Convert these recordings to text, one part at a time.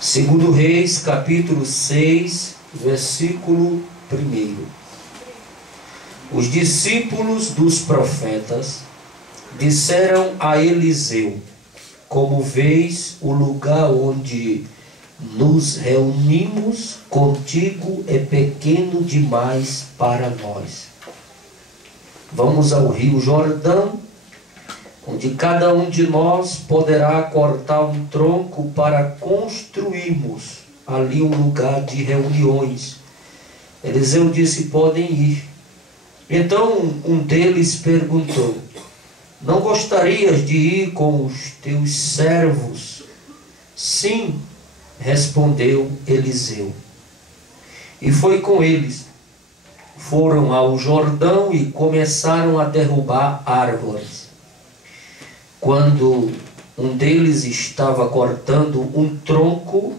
Segundo Reis, capítulo 6, versículo 1. Os discípulos dos profetas disseram a Eliseu: como vês, o lugar onde nos reunimos contigo é pequeno demais para nós. Vamos ao rio Jordão, onde cada um de nós poderá cortar um tronco para construirmos ali um lugar de reuniões. Eliseu disse: podem ir. Então um deles perguntou: não gostarias de ir com os teus servos? Sim, respondeu Eliseu. E foi com eles. Foram ao Jordão e começaram a derrubar árvores. Quando um deles estava cortando um tronco,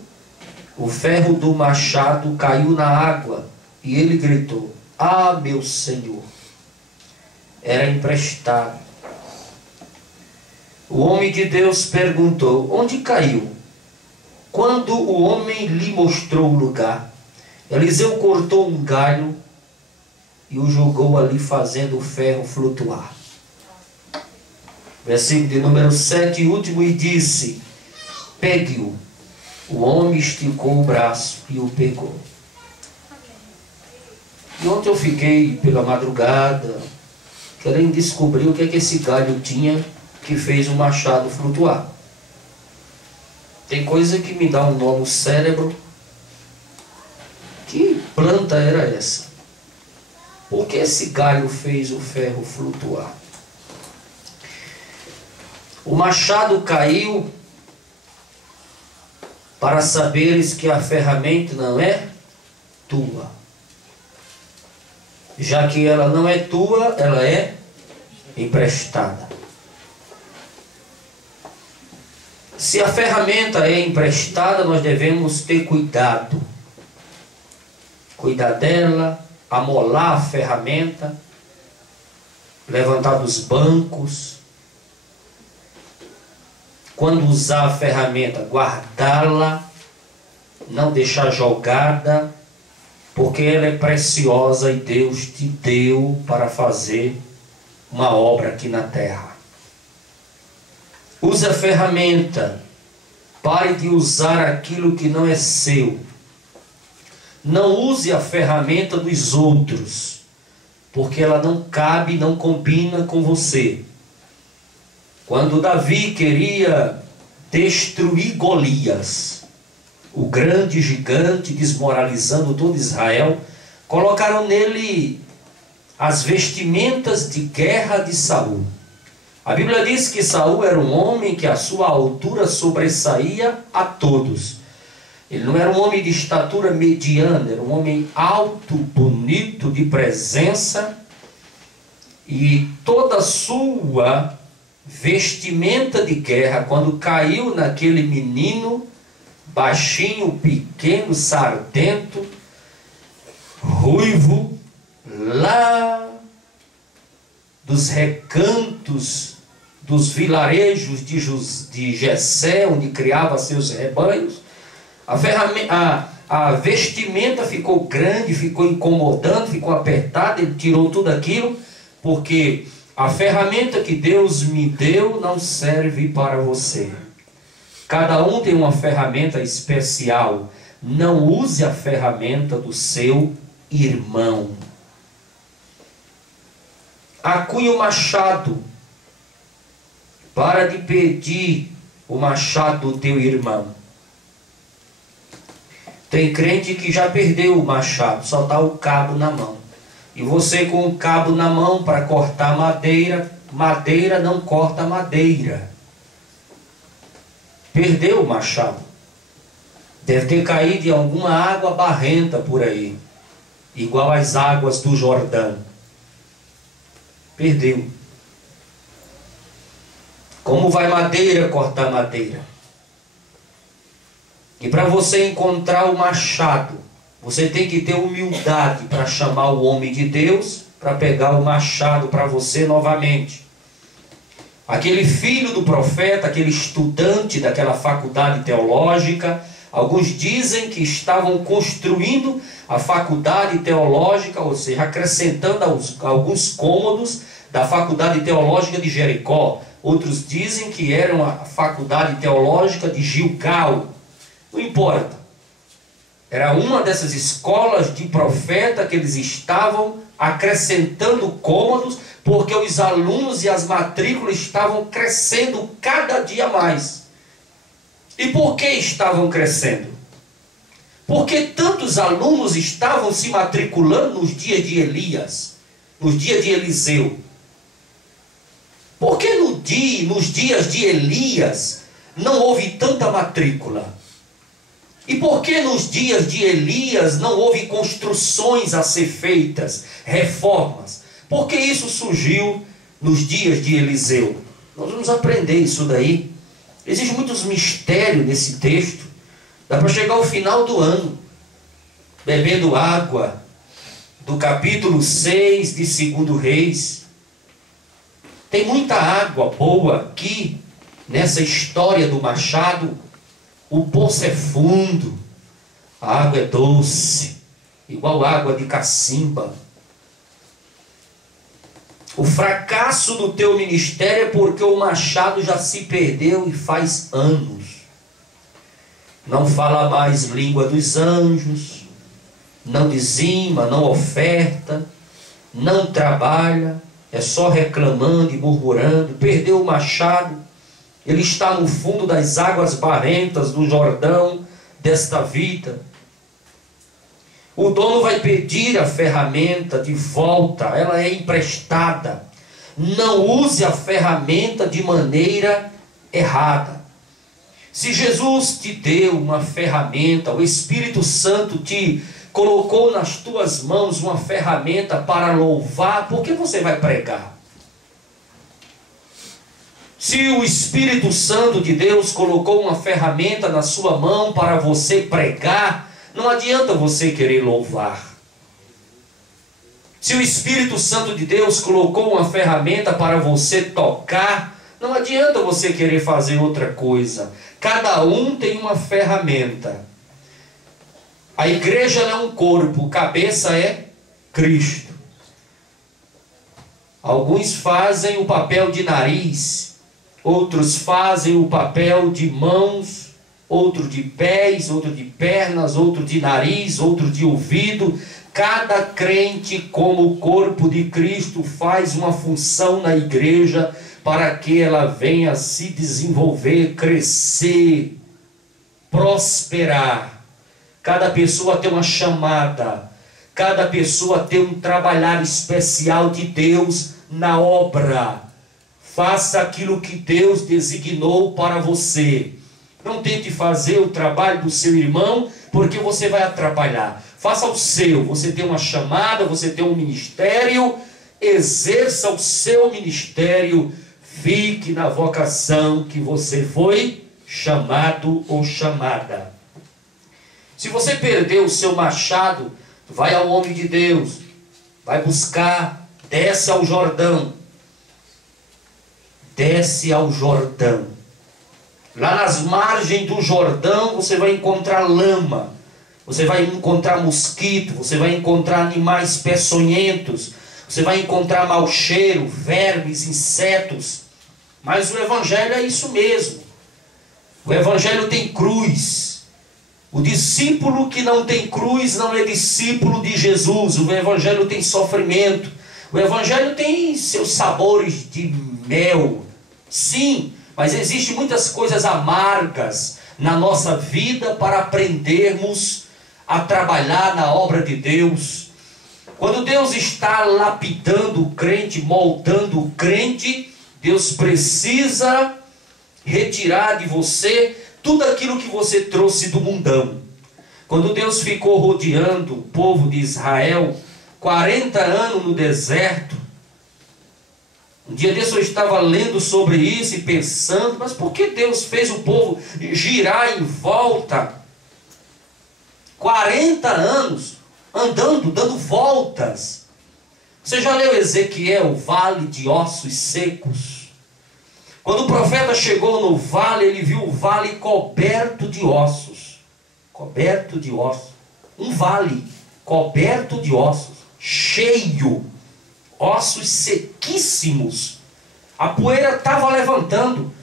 o ferro do machado caiu na água e ele gritou: ah, meu Senhor! Era emprestado. O homem de Deus perguntou: onde caiu? Quando o homem lhe mostrou o lugar, Eliseu cortou um galho e o jogou ali, fazendo o ferro flutuar. Versículo de número 7, último, e disse: pegue-o. O homem esticou o braço e o pegou. E ontem eu fiquei pela madrugada querendo descobrir o que é que esse galho tinha que fez o machado flutuar. Tem coisa que me dá um nó no cérebro. Que planta era essa? Por que esse galho fez o ferro flutuar? O machado caiu para saberes que a ferramenta não é tua. Já que ela não é tua, ela é emprestada. Se a ferramenta é emprestada, nós devemos ter cuidado. Cuidar dela, amolar a ferramenta, levantar dos bancos. Quando usar a ferramenta, guardá-la, não deixar jogada, porque ela é preciosa e Deus te deu para fazer uma obra aqui na terra. Use a ferramenta. Pare de usar aquilo que não é seu. Não use a ferramenta dos outros, porque ela não cabe, não combina com você. Quando Davi queria destruir Golias, o grande gigante desmoralizando todo Israel, colocaram nele as vestimentas de guerra de Saul. A Bíblia diz que Saul era um homem que a sua altura sobressaía a todos. Ele não era um homem de estatura mediana, era um homem alto, bonito, de presença. E toda a sua vestimenta de guerra, quando caiu naquele menino, baixinho, pequeno, sardento, ruivo, lá dos recantos dos vilarejos de Jessé, onde criava seus rebanhos, a vestimenta ficou grande, ficou incomodando, ficou apertada. Ele tirou tudo aquilo, porque a ferramenta que Deus me deu não serve para você. Cada um tem uma ferramenta especial. Não use a ferramenta do seu irmão. Acunhe o machado. Para de pedir o machado do teu irmão. Tem crente que já perdeu o machado, só está o cabo na mão. E você com o cabo na mão para cortar madeira, madeira não corta madeira. Perdeu o machado. Deve ter caído em alguma água barrenta por aí, igual às águas do Jordão. Perdeu. Como vai madeira cortar madeira? E para você encontrar o machado, você tem que ter humildade para chamar o homem de Deus, para pegar o machado para você novamente. Aquele filho do profeta, aquele estudante daquela faculdade teológica, Alguns dizem que estavam construindo a faculdade teológica, ou seja, acrescentando alguns cômodos da faculdade teológica de Jericó. Outros dizem que eram a faculdade teológica de Gilgal. Não importa. Era uma dessas escolas de profeta que eles estavam acrescentando cômodos, porque os alunos e as matrículas estavam crescendo cada dia mais. E por que estavam crescendo? Porque tantos alunos estavam se matriculando nos dias de Elias, nos dias de Eliseu. Por que nos dias de Elias não houve tanta matrícula? E por que nos dias de Elias não houve construções a ser feitas, reformas? Por que isso surgiu nos dias de Eliseu? Nós vamos aprender isso daí. Existem muitos mistérios nesse texto. Dá para chegar ao final do ano, bebendo água do capítulo 6 de 2 Reis. Tem muita água boa aqui, nessa história do machado. O poço é fundo, a água é doce, igual água de cacimba. O fracasso do teu ministério é porque o machado já se perdeu e faz anos. Não fala mais língua dos anjos, não dizima, não oferta, não trabalha, é só reclamando e murmurando. Perdeu o machado, ele está no fundo das águas barrentas do Jordão desta vida. O dono vai pedir a ferramenta de volta, ela é emprestada. Não use a ferramenta de maneira errada. Se Jesus te deu uma ferramenta, o Espírito Santo te colocou nas tuas mãos uma ferramenta para louvar, por que você vai pregar? Se o Espírito Santo de Deus colocou uma ferramenta na sua mão para você pregar, não adianta você querer louvar. Se o Espírito Santo de Deus colocou uma ferramenta para você tocar, não adianta você querer fazer outra coisa. Cada um tem uma ferramenta. A igreja não é um corpo, cabeça é Cristo. Alguns fazem o papel de nariz, outros fazem o papel de mãos, outro de pés, outro de pernas, outro de nariz, outro de ouvido. Cada crente, como o corpo de Cristo, faz uma função na igreja para que ela venha se desenvolver, crescer, prosperar. Cada pessoa tem uma chamada, cada pessoa tem um trabalhar especial de Deus na obra. Faça aquilo que Deus designou para você. Não tente fazer o trabalho do seu irmão, porque você vai atrapalhar. Faça o seu. Você tem uma chamada, você tem um ministério. Exerça o seu ministério. Fique na vocação que você foi chamado ou chamada. Se você perdeu o seu machado, vai ao homem de Deus. Vai buscar, desce ao Jordão. Desce ao Jordão. Lá nas margens do Jordão você vai encontrar lama, você vai encontrar mosquito, você vai encontrar animais peçonhentos, você vai encontrar mau cheiro, vermes, insetos. Mas o Evangelho é isso mesmo. O Evangelho tem cruz. O discípulo que não tem cruz não é discípulo de Jesus. O Evangelho tem sofrimento. O Evangelho tem seus sabores de mel. Sim, mas existem muitas coisas amargas na nossa vida para aprendermos a trabalhar na obra de Deus. Quando Deus está lapidando o crente, moldando o crente, Deus precisa retirar de você tudo aquilo que você trouxe do mundão. Quando Deus ficou rodeando o povo de Israel 40 anos no deserto, um dia desse eu estava lendo sobre isso e pensando, mas por que Deus fez o povo girar em volta 40 anos, andando, dando voltas? Você já leu Ezequiel, vale de ossos secos? Quando o profeta chegou no vale, ele viu o vale coberto de ossos. coberto de ossos. Um vale coberto de ossos, cheio, ossos sequíssimos. A poeira estava levantando.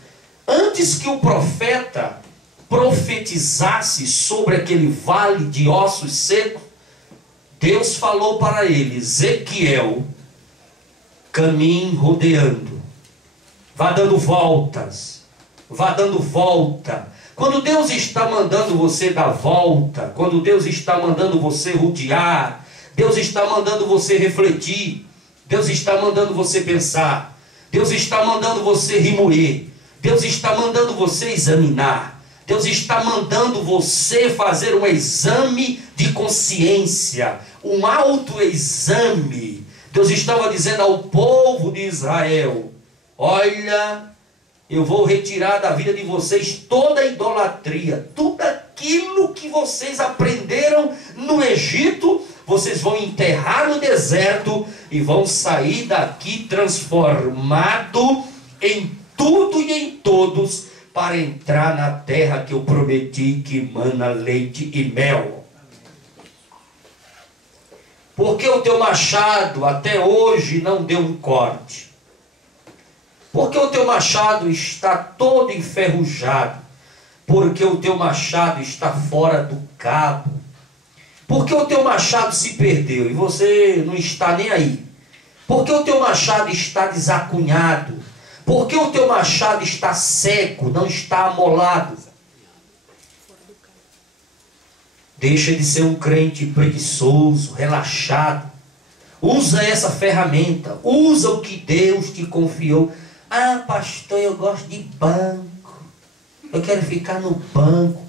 Antes que o profeta profetizasse sobre aquele vale de ossos secos, Deus falou para ele: Ezequiel, caminhe rodeando, vá dando voltas, vá dando volta. Quando Deus está mandando você dar volta, quando Deus está mandando você rodear, Deus está mandando você refletir, Deus está mandando você pensar, Deus está mandando você remoer, Deus está mandando você examinar, Deus está mandando você fazer um exame de consciência, um autoexame. Deus estava dizendo ao povo de Israel: olha, eu vou retirar da vida de vocês toda a idolatria, tudo aquilo que vocês aprenderam no Egito, vocês vão enterrar no deserto e vão sair daqui transformado em tudo e em todos, para entrar na terra que eu prometi, que mana leite e mel. Porque o teu machado até hoje não deu um corte? Porque o teu machado está todo enferrujado? Porque o teu machado está fora do cabo? Porque o teu machado se perdeu e você não está nem aí? Porque o teu machado está desacunhado? Porque o teu machado está seco, não está amolado? Deixa de ser um crente preguiçoso, relaxado. Usa essa ferramenta. Usa o que Deus te confiou. Ah, pastor, eu gosto de banco. Eu quero ficar no banco.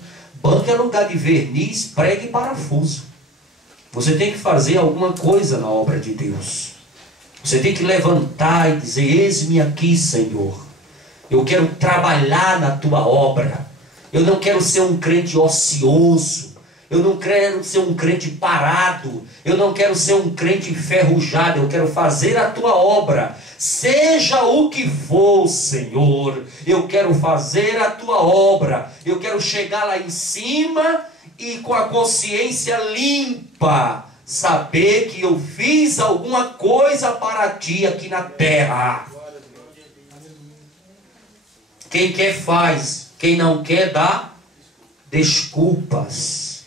Banco é lugar de verniz, prego e parafuso. Você tem que fazer alguma coisa na obra de Deus. Você tem que levantar e dizer: eis-me aqui, Senhor. Eu quero trabalhar na tua obra. Eu não quero ser um crente ocioso. Eu não quero ser um crente parado. Eu não quero ser um crente enferrujado. Eu quero fazer a tua obra. Seja o que for, Senhor. Eu quero fazer a tua obra. Eu quero chegar lá em cima e com a consciência limpa, saber que eu fiz alguma coisa para ti aqui na terra. Quem quer faz, quem não quer dá desculpas.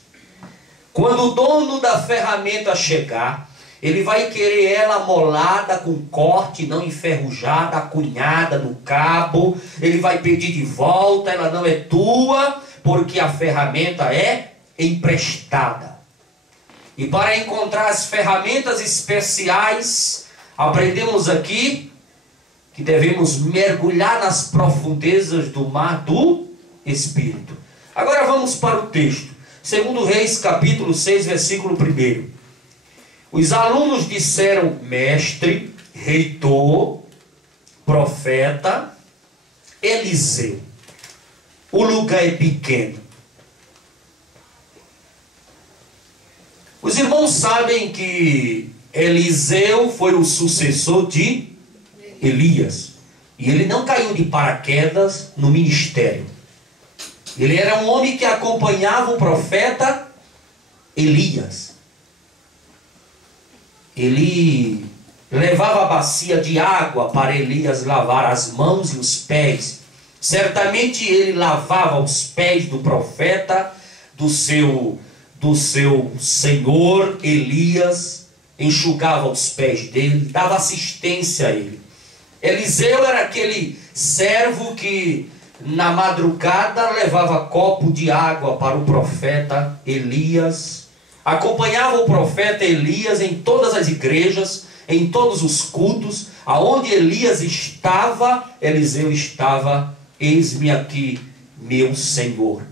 Quando o dono da ferramenta chegar, ele vai querer ela molada, com corte, não enferrujada, acunhada no cabo. Ele vai pedir de volta, ela não é tua, porque a ferramenta é emprestada. E para encontrar as ferramentas especiais, aprendemos aqui que devemos mergulhar nas profundezas do mar do Espírito. Agora vamos para o texto. 2 Reis, capítulo 6, versículo 1. Os alunos disseram: mestre, reitor, profeta, Eliseu, o lugar é pequeno. Os irmãos sabem que Eliseu foi o sucessor de Elias. E ele não caiu de paraquedas no ministério. Ele era um homem que acompanhava o profeta Elias. Ele levava a bacia de água para Elias lavar as mãos e os pés. Certamente ele lavava os pés do profeta, do seu senhor Elias, enxugava os pés dele, dava assistência a ele. Eliseu era aquele servo que na madrugada levava copo de água para o profeta Elias, acompanhava o profeta Elias em todas as igrejas, em todos os cultos. Aonde Elias estava, Eliseu estava. Eis-me aqui, meu Senhor.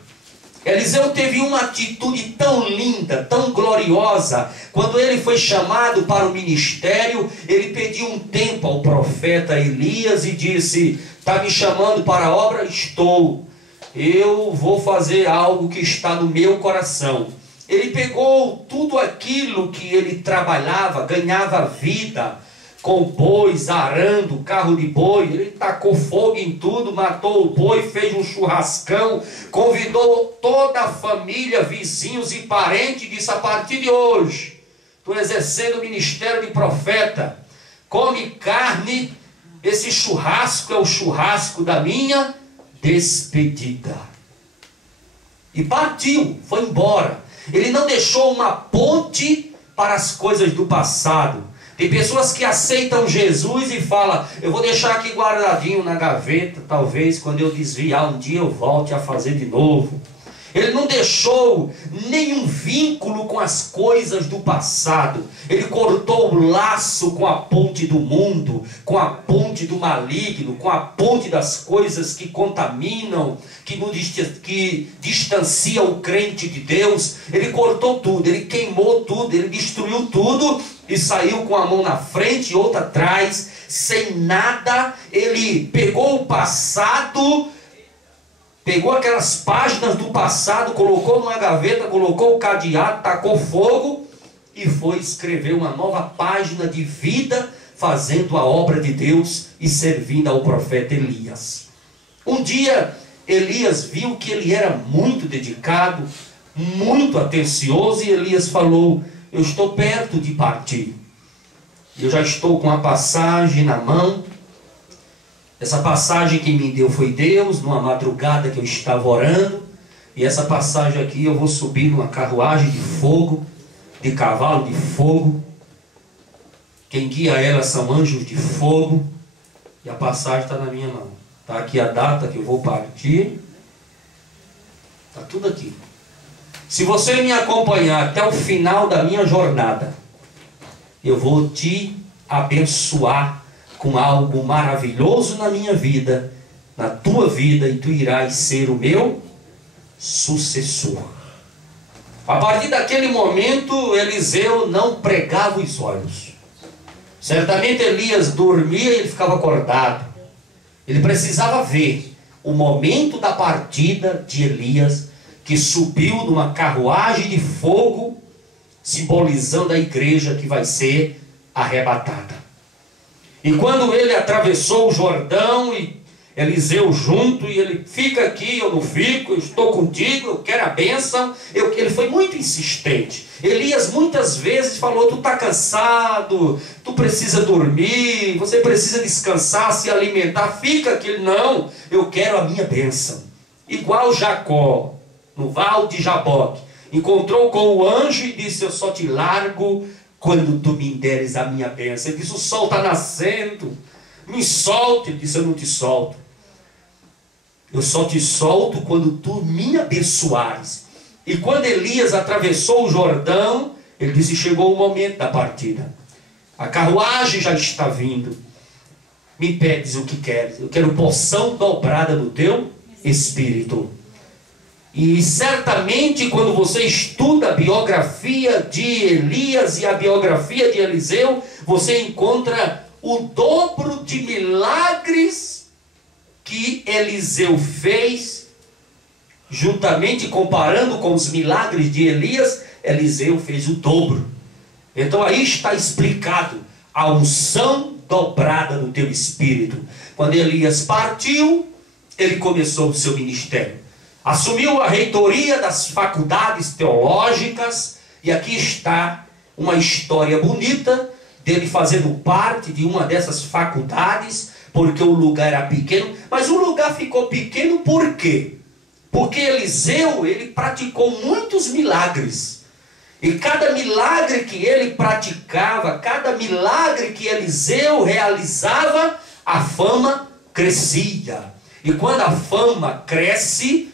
Eliseu teve uma atitude tão linda, tão gloriosa. Quando ele foi chamado para o ministério, ele pediu um tempo ao profeta Elias e disse: está me chamando para a obra? Estou. Eu vou fazer algo que está no meu coração. Ele pegou tudo aquilo que ele trabalhava, ganhava vida, com bois, arando, carro de boi. Ele tacou fogo em tudo, matou o boi, fez um churrascão, convidou toda a família, vizinhos e parentes, e disse: a partir de hoje, estou exercendo o ministério de profeta, come carne, esse churrasco é o churrasco da minha despedida. E partiu, foi embora. Ele não deixou uma ponte para as coisas do passado. Tem pessoas que aceitam Jesus e falam: eu vou deixar aqui guardadinho na gaveta, talvez quando eu desviar um dia eu volte a fazer de novo. Ele não deixou nenhum vínculo com as coisas do passado. Ele cortou o laço com a ponte do mundo, com a ponte do maligno, com a ponte das coisas que contaminam, que distanciam o crente de Deus. Ele cortou tudo, ele queimou tudo, ele destruiu tudo e saiu com a mão na frente e outra atrás, sem nada. Ele pegou o passado, pegou aquelas páginas do passado, colocou numa gaveta, colocou o cadeado, tacou fogo e foi escrever uma nova página de vida, fazendo a obra de Deus e servindo ao profeta Elias. Um dia Elias viu que ele era muito dedicado, muito atencioso, e Elias falou: eu estou perto de partir, eu já estou com a passagem na mão. Essa passagem quem me deu foi Deus, numa madrugada que eu estava orando. E essa passagem aqui eu vou subir numa carruagem de fogo, de cavalo de fogo. Quem guia ela são anjos de fogo. E a passagem está na minha mão. Está aqui a data que eu vou partir. Está tudo aqui. Se você me acompanhar até o final da minha jornada, eu vou te abençoar com algo maravilhoso na minha vida, na tua vida, e tu irás ser o meu sucessor. A partir daquele momento, Eliseu não pregava os olhos. Certamente Elias dormia e ele ficava acordado. Ele precisava ver o momento da partida de Elias, que subiu numa carruagem de fogo, simbolizando a igreja que vai ser arrebatada. E quando ele atravessou o Jordão, e Eliseu junto, e ele: fica aqui, eu não fico, eu estou contigo, eu quero a bênção. Ele foi muito insistente. Elias muitas vezes falou: tu está cansado, tu precisa dormir, você precisa descansar, se alimentar, fica aqui. Não, eu quero a minha bênção. Igual Jacó, no Val de Jaboque, encontrou com o anjo e disse: eu só te largo quando tu me deres a minha bênção. Ele disse: o sol está nascendo, me solte. Ele disse: eu não te solto, eu só te solto quando tu me abençoares. E quando Elias atravessou o Jordão, ele disse: chegou o momento da partida, a carruagem já está vindo, me pedes o que queres, eu quero porção dobrada do teu espírito. E certamente quando você estuda a biografia de Elias e a biografia de Eliseu, você encontra o dobro de milagres que Eliseu fez, juntamente comparando com os milagres de Elias. Eliseu fez o dobro. Então aí está explicado a unção dobrada no teu espírito. Quando Elias partiu, ele começou o seu ministério. Assumiu a reitoria das faculdades teológicas, e aqui está uma história bonita dele fazendo parte de uma dessas faculdades, porque o lugar era pequeno. Mas o lugar ficou pequeno por quê? Porque Eliseu, ele praticou muitos milagres, e cada milagre que ele praticava, cada milagre que Eliseu realizava, a fama crescia. E quando a fama cresce,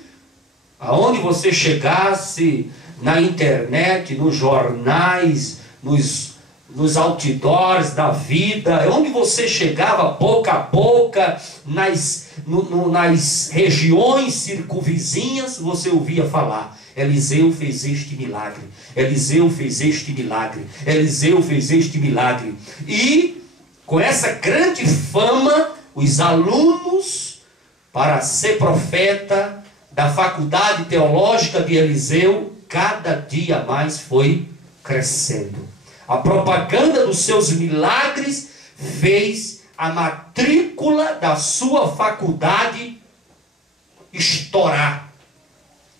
aonde você chegasse, na internet, nos jornais, nos outdoors da vida, onde você chegava, boca a boca, nas regiões circunvizinhas, você ouvia falar: Eliseu fez este milagre, Eliseu fez este milagre, Eliseu fez este milagre. E com essa grande fama, os alunos, para ser profeta, da faculdade teológica de Eliseu, cada dia mais foi crescendo. A propaganda dos seus milagres fez a matrícula da sua faculdade estourar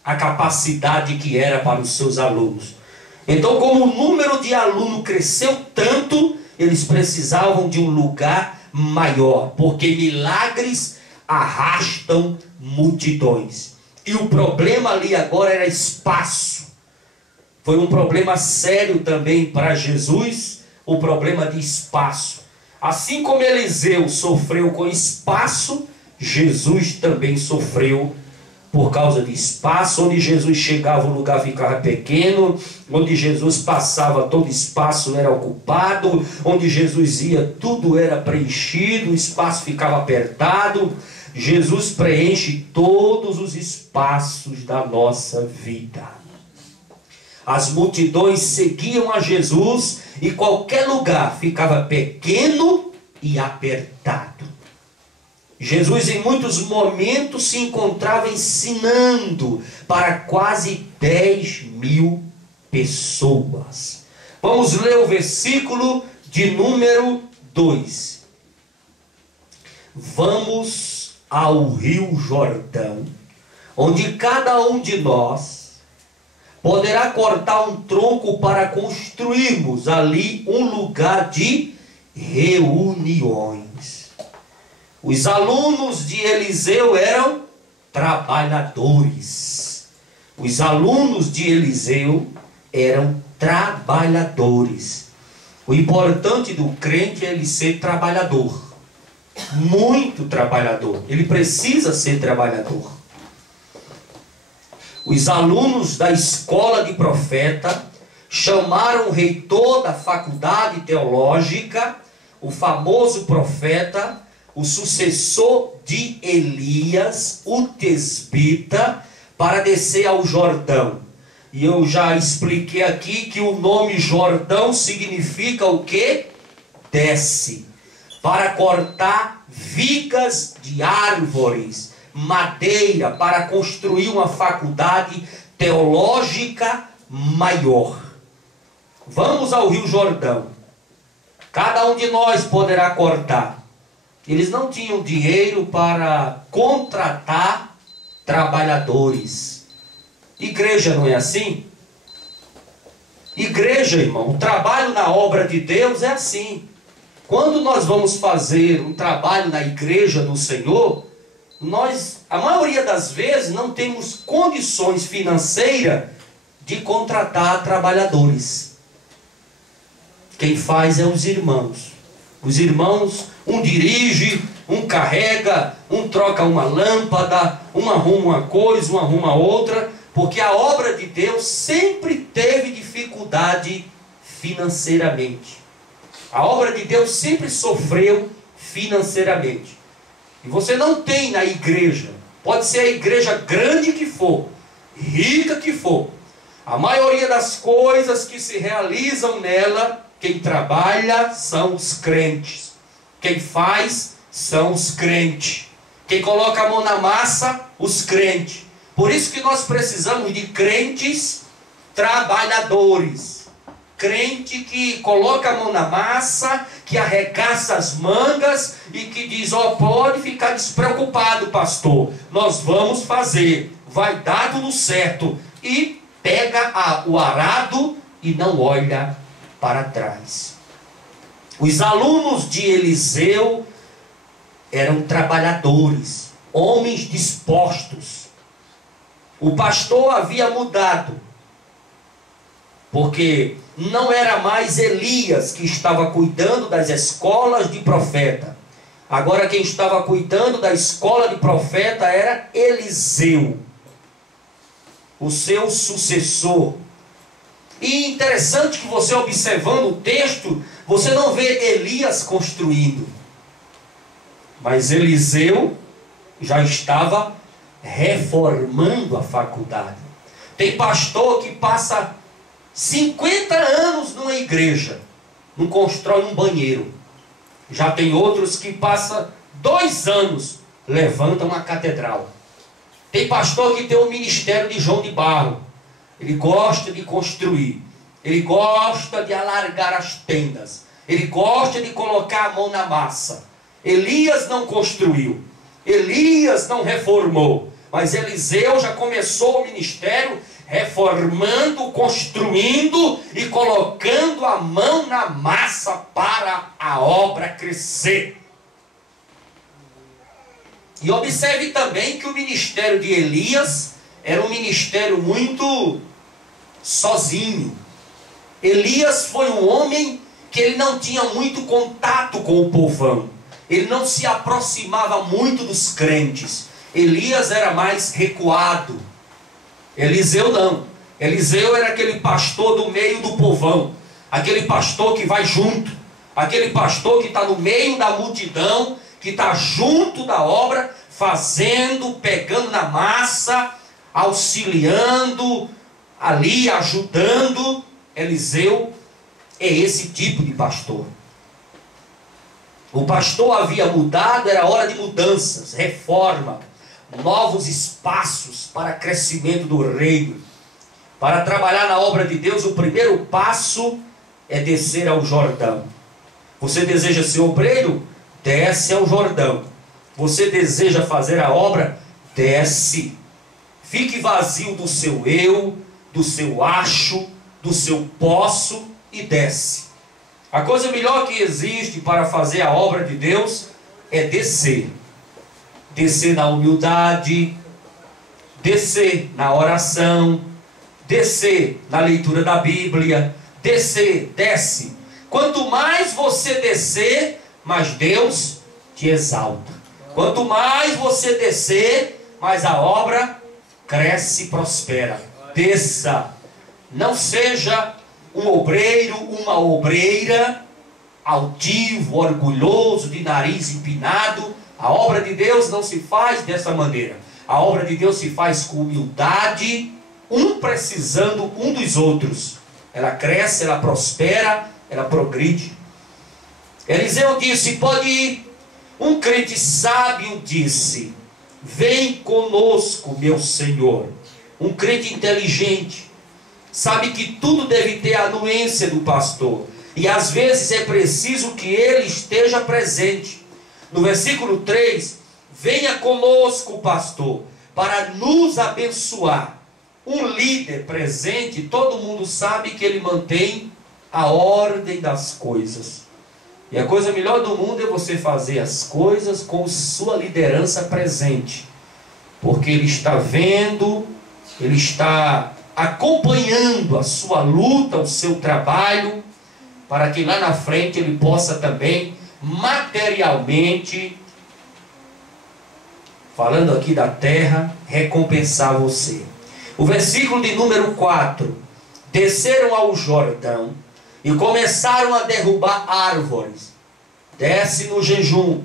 a capacidade que era para os seus alunos. Então, como o número de alunos cresceu tanto, eles precisavam de um lugar maior, porque milagres arrastam multidões. E o problema ali agora era espaço. Foi um problema sério também para Jesus, o problema de espaço. Assim como Eliseu sofreu com espaço, Jesus também sofreu por causa de espaço. Onde Jesus chegava, o lugar ficava pequeno. Onde Jesus passava, todo espaço era ocupado. Onde Jesus ia, tudo era preenchido, o espaço ficava apertado. Jesus preenche todos os espaços da nossa vida. As multidões seguiam a Jesus e qualquer lugar ficava pequeno e apertado. Jesus em muitos momentos se encontrava ensinando para quase 10.000 pessoas. Vamos ler o versículo de número 2. Vamos ao Rio Jordão, onde cada um de nós poderá cortar um tronco para construirmos ali um lugar de reuniões. Os alunos de Eliseu eram trabalhadores. Os alunos de Eliseu eram trabalhadores. O importante do crente é ele ser trabalhador. Muito trabalhador. Ele precisa ser trabalhador. Os alunos da escola de profeta chamaram o reitor da faculdade teológica, o famoso profeta, o sucessor de Elias, o tesbita, para descer ao Jordão. E eu já expliquei aqui que o nome Jordão significa o quê? Desce. Para cortar vigas de árvores, madeira, para construir uma faculdade teológica maior. Vamos ao Rio Jordão. Cada um de nós poderá cortar. Eles não tinham dinheiro para contratar trabalhadores. Igreja não é assim? Igreja, irmão, o trabalho na obra de Deus é assim. Quando nós vamos fazer um trabalho na igreja do Senhor, nós, a maioria das vezes, não temos condições financeiras de contratar trabalhadores. Quem faz é os irmãos. Os irmãos, um dirige, um carrega, um troca uma lâmpada, um arruma uma coisa, um arruma outra, porque a obra de Deus sempre teve dificuldade financeiramente. A obra de Deus sempre sofreu financeiramente. E você não tem na igreja, pode ser a igreja grande que for, rica que for, a maioria das coisas que se realizam nela, quem trabalha são os crentes, quem faz são os crentes, quem coloca a mão na massa, os crentes. Por isso que nós precisamos de crentes trabalhadores. Crente que coloca a mão na massa, que arregaça as mangas e que diz, pode ficar despreocupado, pastor, nós vamos fazer, vai dar tudo certo. E pega o arado e não olha para trás. Os alunos de Eliseu eram trabalhadores, homens dispostos. O pastor havia mudado, porque não era mais Elias que estava cuidando das escolas de profeta. Agora quem estava cuidando da escola de profeta era Eliseu, o seu sucessor. E interessante que você, observando o texto, você não vê Elias construindo, mas Eliseu já estava reformando a faculdade. Tem pastor que passa 50 anos numa igreja, não constrói um banheiro. Já tem outros que passam 2 anos, levantam uma catedral. Tem pastor que tem o ministério de João de Barro. Ele gosta de construir, ele gosta de alargar as tendas, Ele gosta de colocar a mão na massa. Elias não construiu, Elias não reformou, mas Eliseu já começou o ministério reformando, construindo e colocando a mão na massa para a obra crescer. E observe também que o ministério de Elias era um ministério muito sozinho. Elias foi um homem que ele não tinha muito contato com o povão. Ele não se aproximava muito dos crentes. Elias era mais recuado. Eliseu não. Eliseu era aquele pastor do meio do povão. Aquele pastor que vai junto. Aquele pastor que está no meio da multidão, que está junto da obra, fazendo, pegando na massa, auxiliando, ali ajudando. Eliseu é esse tipo de pastor. O pastor havia mudado, era hora de mudanças, reforma, novos espaços para crescimento do reino. Para trabalhar na obra de Deus, o primeiro passo é descer ao Jordão. Você deseja ser obreiro? Desce ao Jordão. Você deseja fazer a obra? Desce. Fique vazio do seu eu, do seu acho, do seu posso e desce. A coisa melhor que existe para fazer a obra de Deus é descer. Descer na humildade, descer na oração, descer na leitura da Bíblia, descer, desce. Quanto mais você descer, mais Deus te exalta. Quanto mais você descer, mais a obra cresce e prospera. Desça. Não seja um obreiro, uma obreira, altivo, orgulhoso, de nariz empinado. A obra de Deus não se faz dessa maneira. A obra de Deus se faz com humildade, um precisando um dos outros. Ela cresce, ela prospera, ela progride. Eliseu disse: pode ir. Um crente sábio disse: vem conosco, meu Senhor. Um crente inteligente sabe que tudo deve ter a anuência do pastor. E às vezes é preciso que ele esteja presente. No versículo 3, venha conosco, pastor, para nos abençoar. Um líder presente, todo mundo sabe que ele mantém a ordem das coisas. E a coisa melhor do mundo é você fazer as coisas com sua liderança presente. Porque ele está vendo, ele está acompanhando a sua luta, o seu trabalho, para que lá na frente ele possa também materialmente, falando aqui da terra, recompensar você. O versículo de número 4: desceram ao Jordão e começaram a derrubar árvores. Desce no jejum,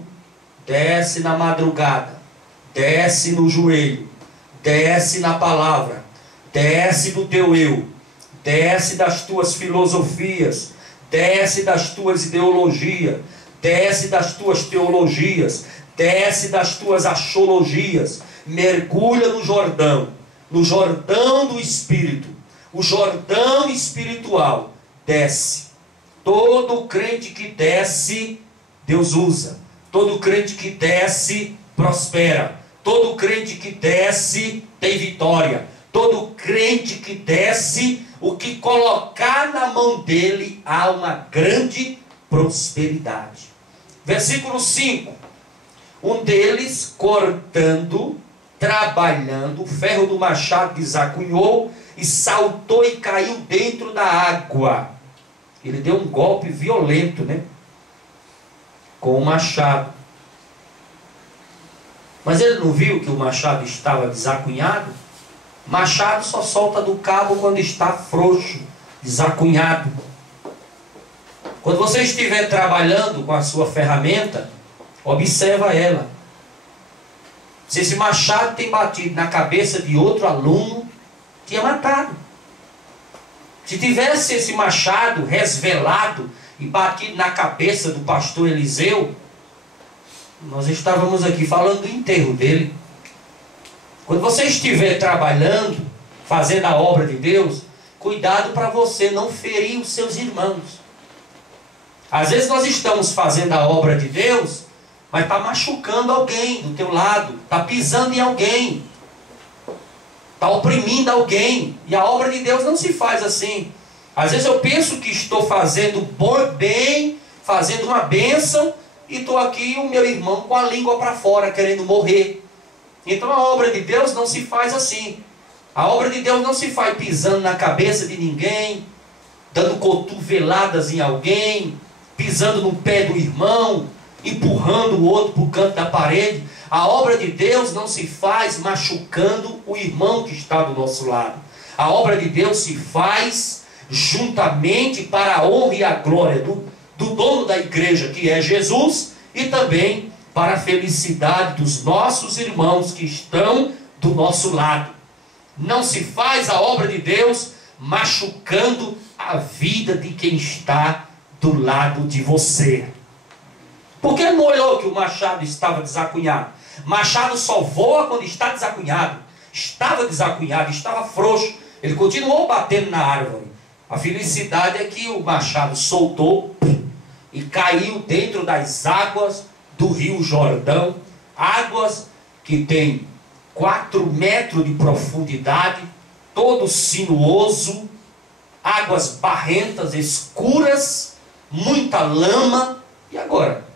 desce na madrugada, desce no joelho, desce na palavra, desce do teu eu, desce das tuas filosofias, desce das tuas ideologias, desce das tuas teologias, desce das tuas axiologias, mergulha no Jordão do Espírito, o Jordão espiritual, desce. Todo crente que desce, Deus usa. Todo crente que desce, prospera. Todo crente que desce, tem vitória. Todo crente que desce, o que colocar na mão dele, há uma grande prosperidade. Versículo 5: um deles, cortando, trabalhando, o ferro do machado desacunhou e saltou e caiu dentro da água. Ele deu um golpe violento, né? Com o machado. Mas ele não viu que o machado estava desacunhado? Machado só solta do cabo quando está frouxo, desacunhado. Quando você estiver trabalhando com a sua ferramenta, observa ela. Se esse machado tem batido na cabeça de outro aluno, tinha matado. Se tivesse esse machado resvelado e batido na cabeça do pastor Eliseu, nós estávamos aqui falando do enterro dele. Quando você estiver trabalhando, fazendo a obra de Deus, cuidado para você não ferir os seus irmãos. Às vezes nós estamos fazendo a obra de Deus, mas está machucando alguém do teu lado, está pisando em alguém, está oprimindo alguém. E a obra de Deus não se faz assim. Às vezes eu penso que estou fazendo bem, fazendo uma bênção, e estou aqui o meu irmão com a língua para fora, querendo morrer. Então a obra de Deus não se faz assim. A obra de Deus não se faz pisando na cabeça de ninguém, dando cotoveladas em alguém, pisando no pé do irmão, empurrando o outro para o canto da parede. A obra de Deus não se faz machucando o irmão que está do nosso lado. A obra de Deus se faz juntamente para a honra e a glória do dono da igreja, que é Jesus, e também para a felicidade dos nossos irmãos que estão do nosso lado. Não se faz a obra de Deus machucando a vida de quem está do lado de você. Por que não olhou que o machado estava desacunhado? Machado só voa quando está desacunhado. Estava desacunhado, estava frouxo. Ele continuou batendo na árvore. A felicidade é que o machado soltou e caiu dentro das águas do rio Jordão. Águas que tem 4 metros de profundidade, todo sinuoso, águas barrentas, escuras, muita lama. E agora?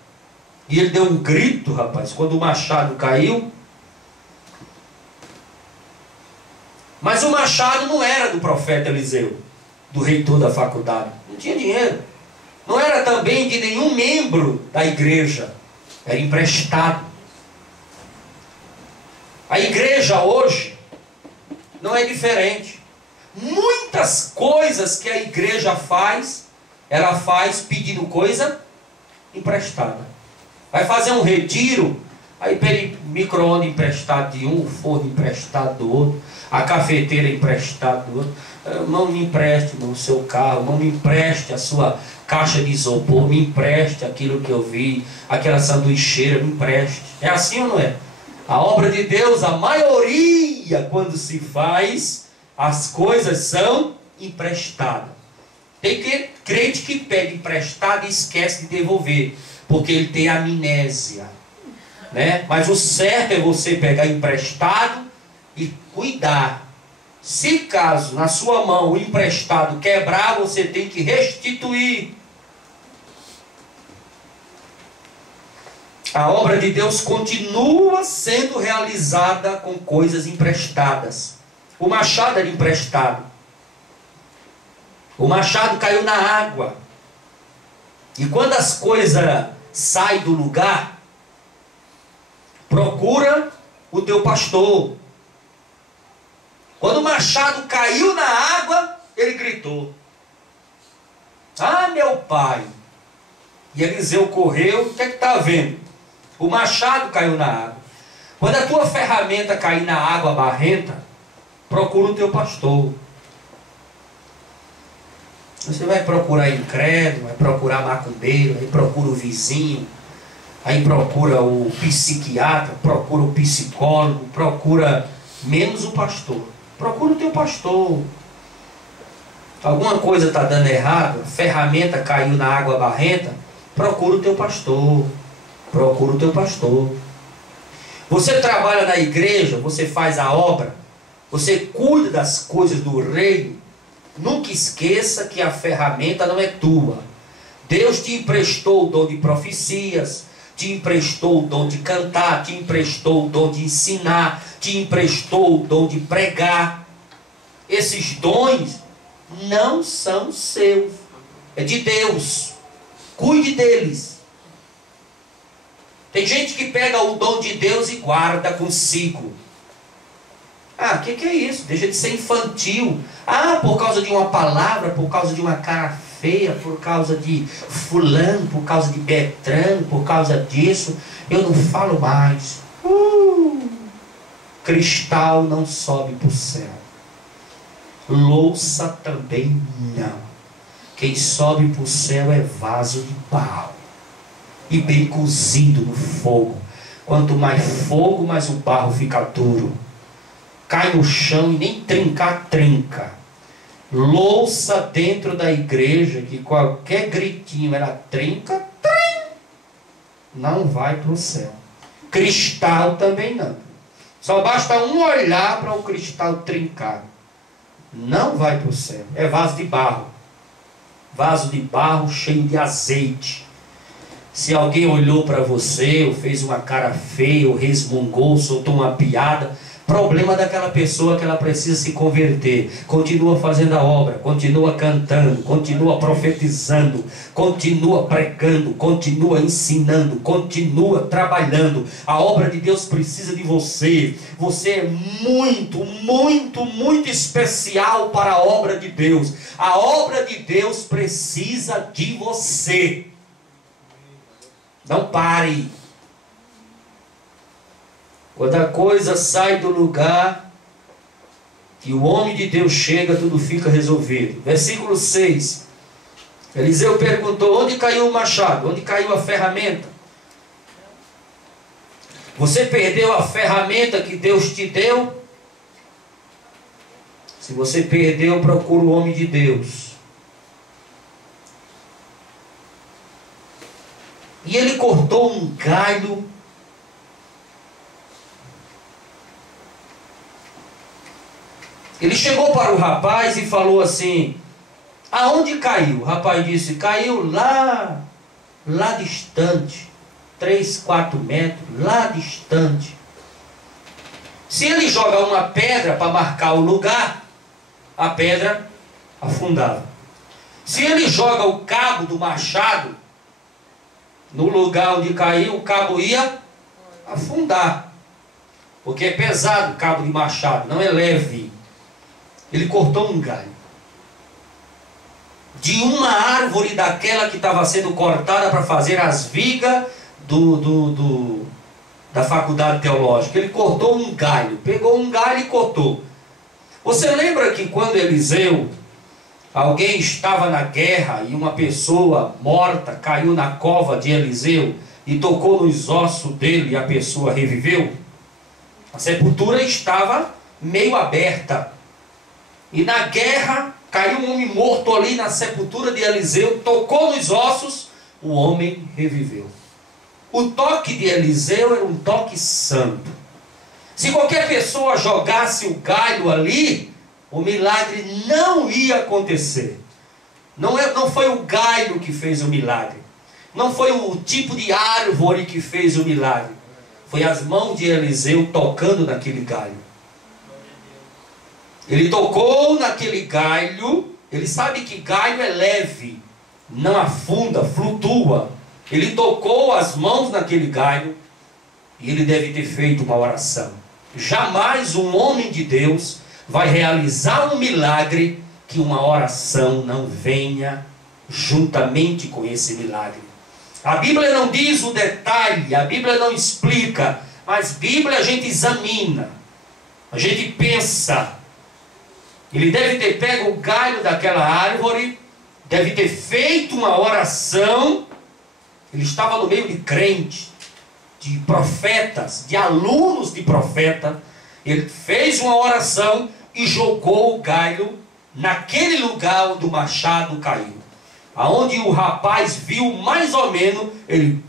E ele deu um grito, rapaz, quando o machado caiu. Mas o machado não era do profeta Eliseu, do reitor da faculdade. Não tinha dinheiro. Não era também de nenhum membro da igreja. Era emprestado. A igreja hoje não é diferente. Muitas coisas que a igreja faz, ela faz pedindo coisa emprestada. Vai fazer um retiro, aí pede micro-ondas emprestado de um, o forno emprestado do outro, a cafeteira emprestada do outro. Não me empreste o seu carro, não me empreste a sua caixa de isopor, me empreste aquilo que eu vi, aquela sanduicheira, me empreste. É assim ou não é? A obra de Deus, a maioria, quando se faz, as coisas são emprestadas. Tem crente que pede emprestado e esquece de devolver, porque ele tem amnésia, né? Mas o certo é você pegar emprestado e cuidar. Se caso na sua mão o emprestado quebrar, você tem que restituir. A obra de Deus continua sendo realizada com coisas emprestadas. O machado era emprestado. O machado caiu na água. E quando as coisas saem do lugar, procura o teu pastor. Quando o machado caiu na água, ele gritou: "Ah, meu pai!" E Eliseu correu. O que é que está vendo? O machado caiu na água. Quando a tua ferramenta cair na água barrenta, procura o teu pastor. Você vai procurar incrédulo, vai procurar macumbeiro, aí procura o vizinho, aí procura o psiquiatra, procura o psicólogo, procura menos o pastor. Procura o teu pastor. Alguma coisa está dando errado, a ferramenta caiu na água barrenta, procura o teu pastor. Procura o teu pastor. Você trabalha na igreja, você faz a obra, você cuida das coisas do reino. Nunca esqueça que a ferramenta não é tua. Deus te emprestou o dom de profecias, te emprestou o dom de cantar, te emprestou o dom de ensinar, te emprestou o dom de pregar. Esses dons não são seus, é de Deus. Cuide deles. Tem gente que pega o dom de Deus e guarda consigo. Ah, o que é isso? Deixa de ser infantil. Ah, por causa de uma palavra, por causa de uma cara feia, por causa de fulano, por causa de Beltrano, por causa disso, eu não falo mais. Cristal não sobe para o céu. Louça também não. Quem sobe para o céu é vaso de pau. E bem cozido no fogo. Quanto mais fogo, mais o barro fica duro. Cai no chão e nem trincar, trinca. louça dentro da igreja, que qualquer gritinho ela trinca, não vai para o céu. Cristal também não. Só basta um olhar para o cristal trincar. Não vai para o céu. É vaso de barro. Vaso de barro cheio de azeite. Se alguém olhou para você, ou fez uma cara feia, ou resmungou, soltou uma piada, problema daquela pessoa, que ela precisa se converter. Continua fazendo a obra, continua cantando, continua profetizando, continua pregando, continua ensinando, continua trabalhando. A obra de Deus precisa de você. Você é muito, muito, muito especial para a obra de Deus. A obra de Deus precisa de você. Não pare. Quando a coisa sai do lugar que o homem de Deus chega, tudo fica resolvido. Versículo 6. Eliseu perguntou: onde caiu o machado? Onde caiu a ferramenta? Você perdeu a ferramenta que Deus te deu? Se você perdeu, procura o homem de Deus. E ele cortou um galho. Ele chegou para o rapaz e falou assim: aonde caiu? O rapaz disse: caiu lá distante, 3, 4 metros, lá distante. Se ele joga uma pedra para marcar o lugar, a pedra afundava. Se ele joga o cabo do machado no lugar onde caiu, o cabo ia afundar, porque é pesado o cabo de machado, não é leve. Ele cortou um galho de uma árvore daquela que estava sendo cortada para fazer as vigas da faculdade teológica. Ele cortou um galho, pegou um galho e cortou. Você lembra que quando Eliseu, alguém estava na guerra e uma pessoa morta caiu na cova de Eliseu e tocou nos ossos dele e a pessoa reviveu? A sepultura estava meio aberta. E na guerra, caiu um homem morto ali na sepultura de Eliseu, tocou nos ossos, o homem reviveu. O toque de Eliseu era um toque santo. Se qualquer pessoa jogasse o galho ali, o milagre não ia acontecer. Não foi o galho que fez o milagre. Não foi o tipo de árvore que fez o milagre. Foi as mãos de Eliseu tocando naquele galho. Ele tocou naquele galho. Ele sabe que galho é leve, não afunda, flutua. Ele tocou as mãos naquele galho e ele deve ter feito uma oração. Jamais um homem de Deus vai realizar um milagre que uma oração não venha juntamente com esse milagre. A Bíblia não diz o detalhe, a Bíblia não explica, mas Bíblia a gente examina, a gente pensa. Ele deve ter pego o galho daquela árvore, deve ter feito uma oração. Ele estava no meio de crentes, de profetas, de alunos de profeta. Ele fez uma oração e jogou o galho naquele lugar onde o machado caiu. Aonde o rapaz viu mais ou menos, ele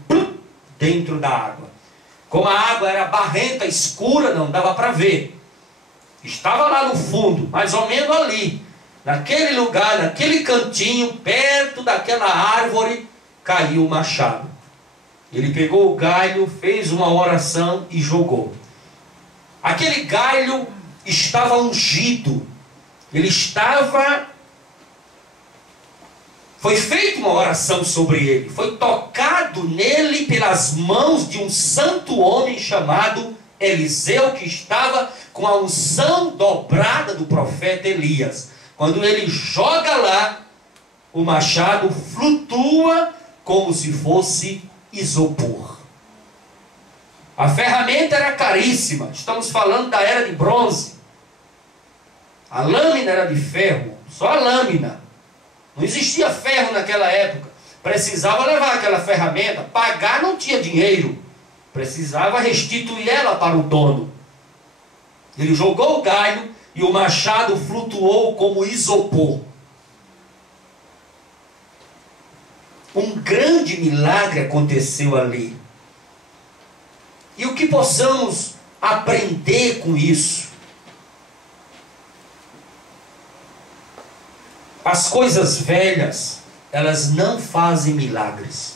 dentro da água. Como a água era barrenta, escura, não dava para ver. Estava lá no fundo, mais ou menos ali, naquele lugar, naquele cantinho, perto daquela árvore, caiu o machado. Ele pegou o galho, fez uma oração e jogou. Aquele galho estava ungido. Ele estava... Foi feita uma oração sobre ele. Foi tocado nele pelas mãos de um santo homem chamado Eliseu, que estava com a unção dobrada do profeta Elias. Quando ele joga lá, o machado flutua como se fosse isopor. A ferramenta era caríssima. Estamos falando da era de bronze. A lâmina era de ferro, só a lâmina. Não existia ferro naquela época. Precisava levar aquela ferramenta, pagar não tinha dinheiro. Precisava restituir ela para o dono. Ele jogou o galho e o machado flutuou como isopor. Um grande milagre aconteceu ali. E o que possamos aprender com isso? As coisas velhas, elas não fazem milagres.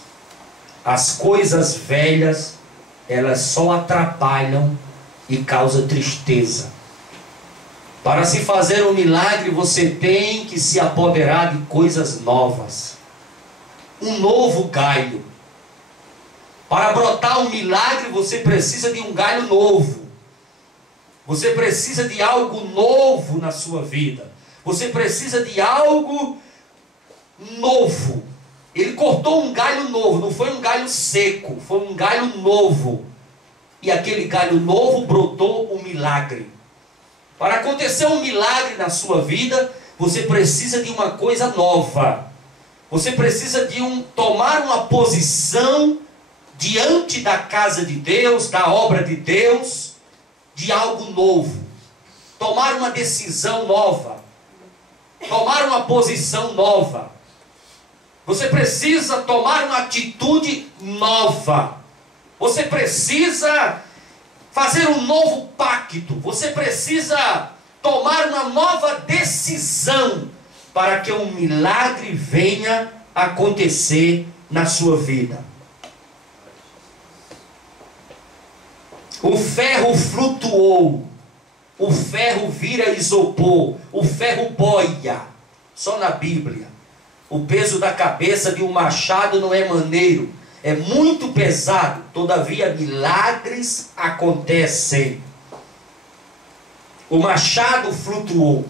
As coisas velhas, elas só atrapalham e causam tristeza. Para se fazer um milagre, você tem que se apoderar de coisas novas. Um novo galho. Para brotar um milagre, você precisa de um galho novo. Você precisa de algo novo na sua vida. Você precisa de algo novo. Ele cortou um galho novo, não foi um galho seco, foi um galho novo. E aquele galho novo brotou um milagre. Para acontecer um milagre na sua vida, você precisa de uma coisa nova. Você precisa de tomar uma posição diante da casa de Deus, da obra de Deus, de algo novo. Tomar uma decisão nova. Tomar uma posição nova. Você precisa tomar uma atitude nova. Você precisa fazer um novo pacto. Você precisa tomar uma nova decisão para que um milagre venha acontecer na sua vida. O ferro flutuou. O ferro vira isopor. O ferro boia. Só na Bíblia. O peso da cabeça de um machado não é maneiro. É muito pesado. Todavia, milagres acontecem. O machado flutuou.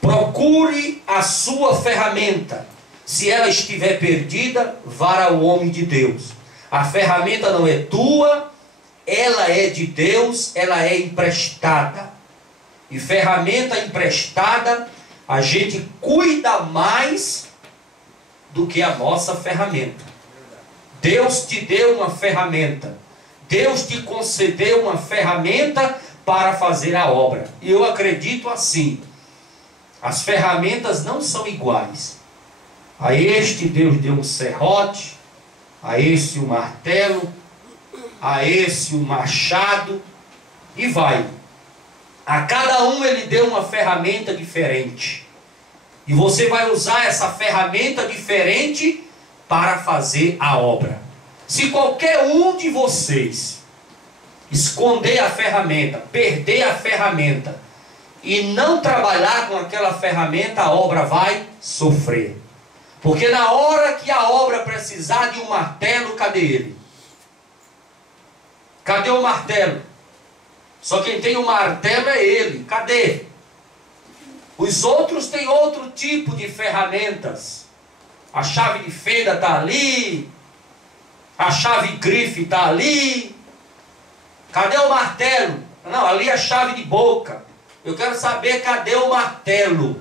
Procure a sua ferramenta. Se ela estiver perdida, vá ao homem de Deus. A ferramenta não é tua, ela é de Deus, ela é emprestada. E ferramenta emprestada, a gente cuida mais do que a nossa ferramenta. Deus te deu uma ferramenta. Deus te concedeu uma ferramenta para fazer a obra. E eu acredito assim. As ferramentas não são iguais. A este Deus deu um serrote, a esse um martelo, a esse um machado, e vai. A cada um ele deu uma ferramenta diferente. E você vai usar essa ferramenta diferente para fazer a obra. Se qualquer um de vocês esconder a ferramenta, perder a ferramenta, e não trabalhar com aquela ferramenta, a obra vai sofrer. Porque na hora que a obra precisar de um martelo, cadê ele? Cadê o martelo? Só quem tem o martelo é ele. Cadê? Os outros têm outro tipo de ferramentas. A chave de fenda está ali. A chave grife está ali. Cadê o martelo? Não, ali é a chave de boca. Eu quero saber cadê o martelo.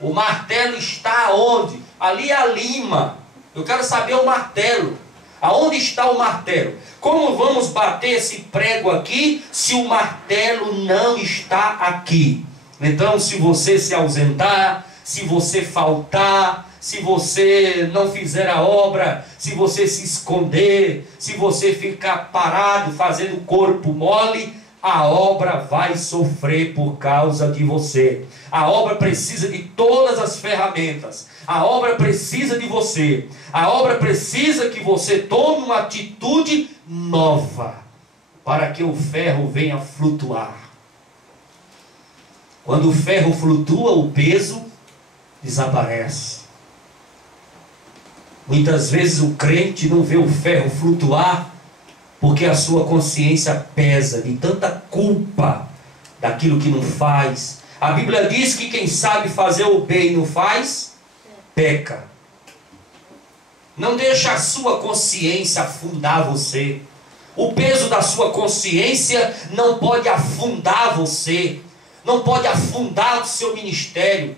O martelo está onde? Ali é a lima. Eu quero saber o martelo. Aonde está o martelo? Como vamos bater esse prego aqui se o martelo não está aqui? Então, se você se ausentar, se você faltar, se você não fizer a obra, se você se esconder, se você ficar parado fazendo corpo mole, a obra vai sofrer por causa de você. A obra precisa de todas as ferramentas. A obra precisa de você. A obra precisa que você tome uma atitude nova para que o ferro venha flutuar. Quando o ferro flutua, o peso desaparece. Muitas vezes o crente não vê o ferro flutuar porque a sua consciência pesa de tanta culpa daquilo que não faz. A Bíblia diz que quem sabe fazer o bem e não faz, peca. Não deixa a sua consciência afundar você. O peso da sua consciência não pode afundar você. Não pode afundar o seu ministério.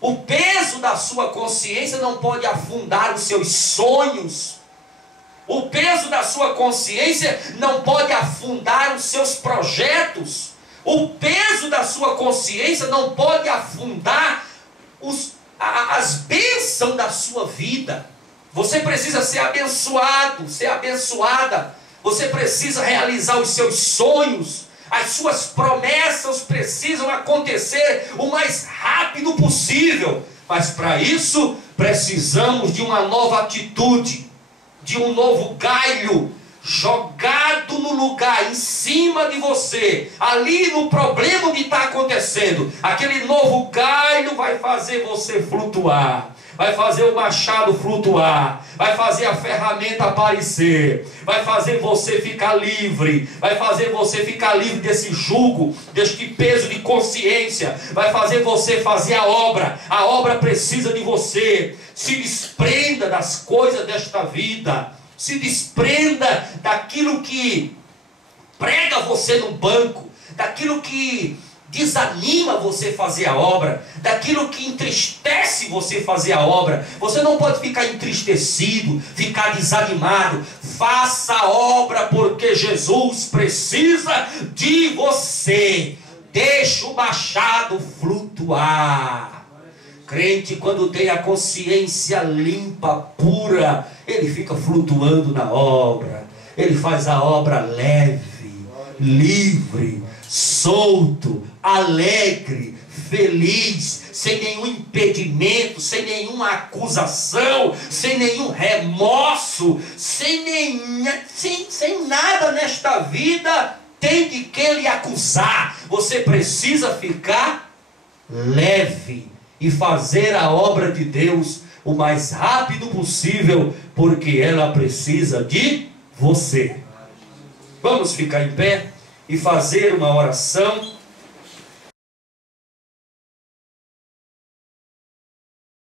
O peso da sua consciência não pode afundar os seus sonhos. O peso da sua consciência não pode afundar os seus projetos. O peso da sua consciência não pode afundar as bênçãos da sua vida. Você precisa ser abençoado, ser abençoada. Você precisa realizar os seus sonhos. As suas promessas precisam acontecer o mais rápido possível. Mas para isso, precisamos de uma nova atitude, de um novo galho jogado no lugar, em cima de você, ali no problema que está acontecendo. Aquele novo galho vai fazer você flutuar, vai fazer o machado flutuar, vai fazer a ferramenta aparecer, vai fazer você ficar livre, vai fazer você ficar livre desse jugo, deste peso de consciência, vai fazer você fazer a obra precisa de você. Se desprenda das coisas desta vida, se desprenda daquilo que prega você no banco, daquilo que desanima você fazer a obra, daquilo que entristece você fazer a obra. Você não pode ficar entristecido, ficar desanimado. Faça a obra, porque Jesus precisa de você. Deixa o machado flutuar. Crente, quando tem a consciência limpa, pura, ele fica flutuando na obra. Ele faz a obra leve, livre, solto, alegre, feliz, sem nenhum impedimento, sem nenhuma acusação, sem nenhum remorso, sem nada nesta vida tem de que lhe acusar. Você precisa ficar leve e fazer a obra de Deus o mais rápido possível, porque ela precisa de você. Vamos ficar em pé e fazer uma oração.